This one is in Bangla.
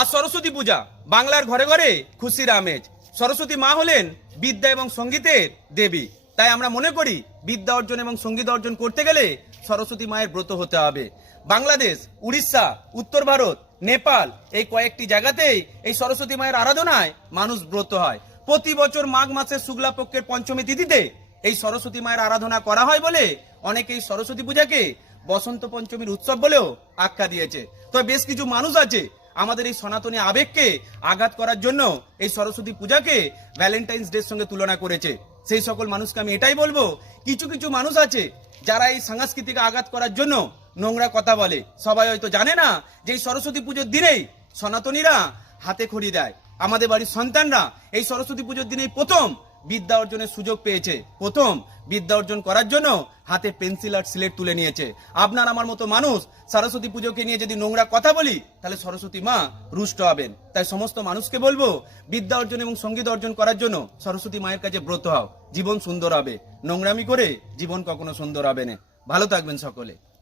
আজ সরস্বতী পূজা, বাংলার ঘরে ঘরে খুশির আমেজ। সরস্বতী মা হলেন বিদ্যা এবং সঙ্গীতের দেবী। তাই আমরা মনে করি বিদ্যা অর্জন এবং সঙ্গীত অর্জন করতে গেলে সরস্বতী মায়ের ব্রত হতে হবে। বাংলাদেশ, উড়িষ্যা, উত্তর ভারত, নেপাল এই কয়েকটি জায়গাতেই এই সরস্বতী মায়ের আরাধনায় মানুষ ব্রত হয়। প্রতি বছর মাঘ মাসের শুক্লা পক্ষের পঞ্চমী তিথিতে এই সরস্বতী মায়ের আরাধনা করা হয় বলে অনেকেই সরস্বতী পূজাকে বসন্ত পঞ্চমীর উৎসব বলেও আখ্যা দিয়েছে। তবে বেশ কিছু মানুষ আছে আমাদের এই সনাতনী আবেগকে আঘাত করার জন্য এই সরস্বতী পূজাকে ভ্যালেন্টাইন্স ডের সঙ্গে তুলনা করেছে। সেই সকল মানুষকে আমি এটাই বলবো, কিছু কিছু মানুষ আছে যারা এই সাংস্কৃতিক আঘাত করার জন্য নোংরা কথা বলে। সবাই হয়তো জানে না যে এই সরস্বতী পুজোর দিনেই সনাতনীরা হাতে খড়ি দেয়। আমাদের বাড়ির সন্তানরা এই সরস্বতী পুজোর দিনেই প্রথম বিদ্যা অর্জনের সুযোগ পেয়েছে, প্রথম বিদ্যা অর্জন করার জন্য হাতে পেন্সিল আর সিলেট তুলে নিয়েছে। আপনার আমার মতো মানুষ সরস্বতী পুজোকে নিয়ে যদি নোংরা কথা বলি তাহলে সরস্বতী মা রুষ্ট হবেন। তাই সমস্ত মানুষকে বলবো, বিদ্যা অর্জন এবং সঙ্গীত অর্জন করার জন্য সরস্বতী মায়ের কাছে ব্রত হও, জীবন সুন্দর হবে। নোংরামি করে জীবন কখনো সুন্দর হবে না। ভালো থাকবেন সকলে।